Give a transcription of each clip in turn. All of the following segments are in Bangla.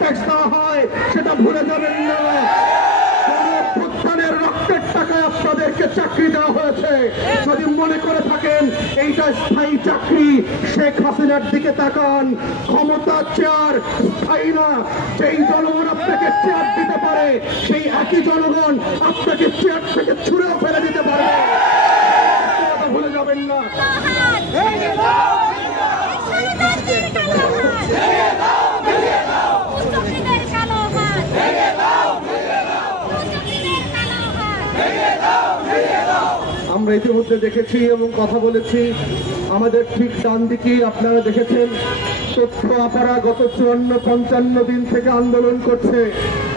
ট্যাক্স দেওয়া হয় সেটা ভুলে যাবেন না। গণঅভ্যুত্থানের রক্তের টাকায় আপনাদেরকে চাকরি দেওয়া হয়েছে। যদি মনে করে থাকেন এইটা স্থায়ী চাকরি, শেখ হাসিনার দিকে তাকান। ক্ষমতা চেয়ার স্থায়ী না। যেই জনগণ আপনাকে চেয়ার দিতে পারে সেই একই জনগণ আপনাকে চেয়ার থেকে ছুঁড়েও ফেলে দিতে পারে। ভুলে যাবেন না। আমরা ইতিমধ্যে দেখেছি এবং কথা বলেছি, আমাদের ঠিক ডান দিকে আপনারা দেখেছেন তথ্য আপারা গত 54-55 দিন থেকে আন্দোলন করছে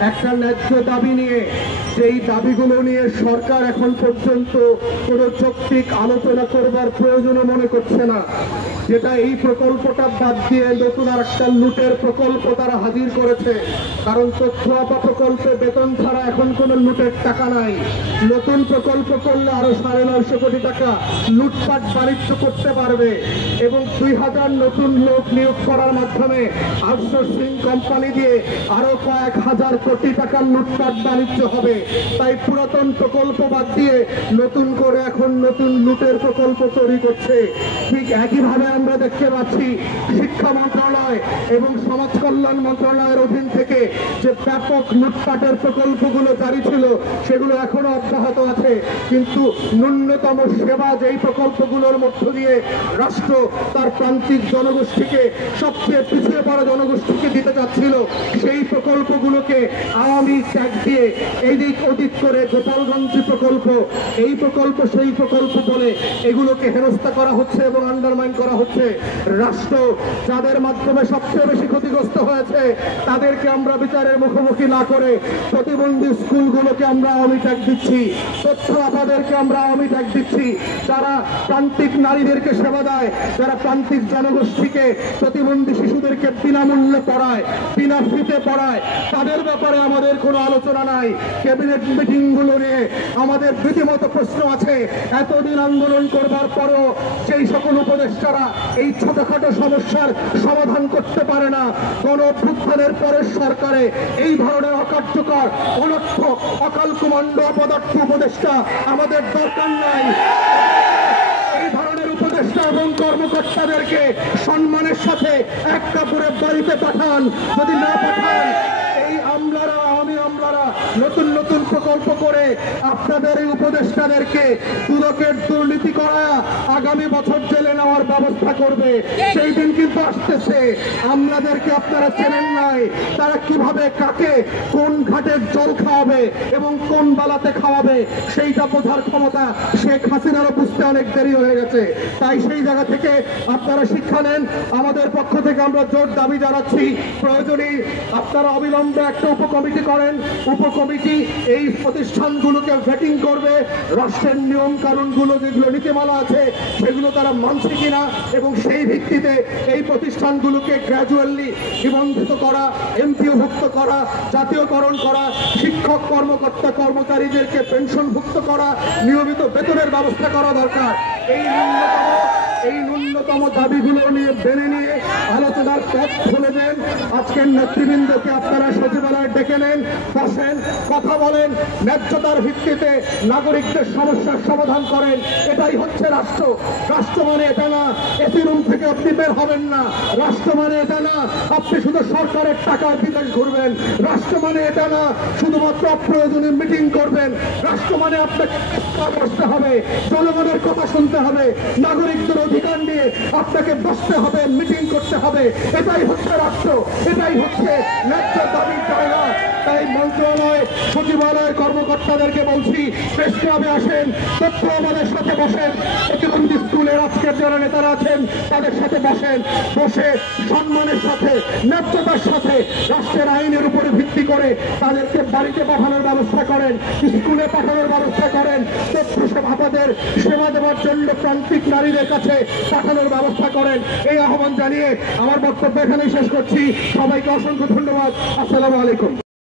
একটা ন্যায্য দাবি নিয়ে। যেই দাবিগুলো নিয়ে সরকার এখন পর্যন্ত কোনো যৌক্তিক আলোচনা করবার প্রয়োজনও মনে করছে না। যেটা এই প্রকল্পটা বাদ দিয়ে নতুন আর একটা লুটের প্রকল্প তারা হাজির করেছে। কারণ তথ্য আপা প্রকল্পে বেতন ছাড়া এখন কোনো লুটের টাকা নাই। নতুন প্রকল্প করলে আরো 950 কোটি টাকা লুটপাট বাণিজ্য করতে পারবে এবং 2000 নতুন লোক নিয়োগ করার মাধ্যমে আউটসোর্সিং কোম্পানি দিয়ে আরো কয়েক হাজার কোটি টাকার লুটপাট বাণিজ্য হবে। তাই পুরাতন প্রকল্প বাদ দিয়ে নতুন করে এখন নতুন লুটের প্রকল্প তৈরি করছে। ঠিক একইভাবে আমরা দেখতে পাচ্ছি শিক্ষা মন্ত্রণালয় এবং সমাজ কল্যাণ মন্ত্রণালয়ের অধীন থেকে যে ব্যাপক লুটপাটের প্রকল্পগুলো জারি ছিল সেগুলো এখনো অব্যাহত আছে। কিন্তু ন্যূনতম সেবা যেই প্রকল্পগুলোর মধ্য দিয়ে রাষ্ট্র তার প্রান্তিক জনগোষ্ঠীকে, সবচেয়ে পিছিয়ে পড়া জনগোষ্ঠীকে দিতে চাচ্ছিল, সেই প্রকল্পগুলোকে আওয়ামী ট্যাগ দিয়ে এদিক ওদিক করে গোপালগঞ্জ প্রকল্প, এই প্রকল্প সেই প্রকল্প বলে এগুলোকে হেনস্থা করা হচ্ছে এবং আন্ডারমাইন করা হচ্ছে। রাষ্ট্র যাদের মাধ্যমে সবচেয়ে বেশি ক্ষতিগ্রস্ত হয়েছে তাদেরকে আমরা বিচারের মুখোমুখি না করে প্রতিবন্ধী স্কুলগুলোকে আমরা আওয়ামী ট্যাগ দিচ্ছি, তথ্য আপাদেরকে আমরা আওয়ামী ট্যাগ দিচ্ছি। যারা প্রান্তিক নারীদেরকে সেবা দেয়, যারা প্রান্তিক জনগোষ্ঠীকে, প্রতিবন্ধী শিশুদেরকে বিনামূল্যে পড়ায়, বিনা ফিতে পড়ায়, তাদের ব্যাপারে আমাদের কোনো আলোচনা নাই। ক্যাবিনেট মিটিংগুলো নিয়ে আমাদের রীতিমতো প্রশ্ন আছে। এতদিন আন্দোলন করবার পরেও সেই সকল উপদেষ্টারা এই ছোটখাটো সমস্যার সমাধান করতে পারে না। গণঅভ্যুত্থানের পরের সরকারে এই ধরনের অকার্যকর, অনর্থ, অকাল কুমন্ড, অপদার্থ উপদেষ্টা আমাদের দরকার নাই। এই ধরনের উপদেষ্টা এবং কর্মকর্তাদেরকে সম্মানের সাথে এক কাপড়ে বাড়িতে পাঠান। যদি না পাঠান, এই আমলারা, আমলারা নতুন নতুন প্রকল্প করে আপনাদের এই উপদেষ্টাদেরকে দুদকের দুর্নীতি করা আগামী বছর জেলে নেওয়ার ব্যবস্থা করবে। সেই দিন কিন্তু আসতেছে। আমলাদেরকে আপনারা চেনেন নাই, তারা কিভাবে কাকে কোন ঘাটের জল খাওয়াবে এবং কোন বেলাতে খাওয়াবে সেইটা বোঝার ক্ষমতা শেখ হাসিনারও বুঝতে অনেক দেরি হয়ে গেছে। তাই সেই জায়গা থেকে আপনারা শিক্ষা নেন। আমাদের পক্ষ থেকে আমরা জোর দাবি জানাচ্ছি, প্রয়োজনে আপনারা অবিলম্বে একটা উপকমিটি করেন। উপকমিটি এই প্রতিষ্ঠানগুলোকে ভেটিং করবে, রাষ্ট্রের নিয়ম কানুনগুলো যেগুলো নীতিমালা আছে সেগুলো তারা মানছে কিনা এবং সেই ভিত্তিতে এই প্রতিষ্ঠানগুলোকে গ্র্যাজুয়ালি নিবন্ধিত করা, এমপিওভুক্ত করা, জাতীয়করণ করা, শিক্ষক কর্মকর্তা কর্মচারীদেরকে পেনশনভুক্ত করা, নিয়মিত বেতনের ব্যবস্থা করা দরকার। এই ন্যূনতম দাবিগুলো নিয়ে মেনে নিয়ে আলোচনার পথ খুলে দেন। আজকের নেতৃবৃন্দকে আপনারা সচিবালয়ে ডেকে নেন, বসেন, কথা বলেন, ন্যায্যতার ভিত্তিতে নাগরিকদের সমস্যার সমাধান করেন। এটাই হচ্ছে রাষ্ট্র। রাষ্ট্র মানে এটা না এসি রুম থেকে আপনি বের হবেন না। রাষ্ট্র মানে এটা না আপনি শুধু সরকারের টাকায় বিদেশ ঘুরবেন। রাষ্ট্র মানে এটা না শুধুমাত্র অপ্রয়োজনীয় মিটিং করবেন। রাষ্ট্র মানে আপনাকে বসতে হবে, জনগণের কথা শুনতে হবে, নাগরিকদের অধিকার নিয়ে আপনাকে বসতে হবে, মিটিং করতে হবে। এটাই হচ্ছে রাষ্ট্র, এটাই হচ্ছে ন্যায্য দাবির জায়গা। তাই মন্ত্রণালয়, সচিবালয়ের কর্মকর্তাদেরকে বলছি, প্রেস ক্লাবে আসেন, তথ্য আমাদের সাথে বসেন, প্রতিবন্ধী স্কুলের আজকের যারা নেতারা আছেন তাদের সাথে বসেন, বসে সম্মানের সাথে, ন্যায্যতার সাথে, রাষ্ট্রের আইনের উপরে ভিত্তি করে তাদেরকে বাড়িতে পাঠানোর ব্যবস্থা করেন, স্কুলে পাঠানোর ব্যবস্থা করেন, তথ্য সেবাদের সেবা দেওয়ার জন্য প্রান্তিক নারীদের কাছে পাঠানোর ব্যবস্থা করেন। এই আহ্বান জানিয়ে আমার বক্তব্য এখানেই শেষ করছি। সবাইকে অসংখ্য ধন্যবাদ। আসসালামু আলাইকুম।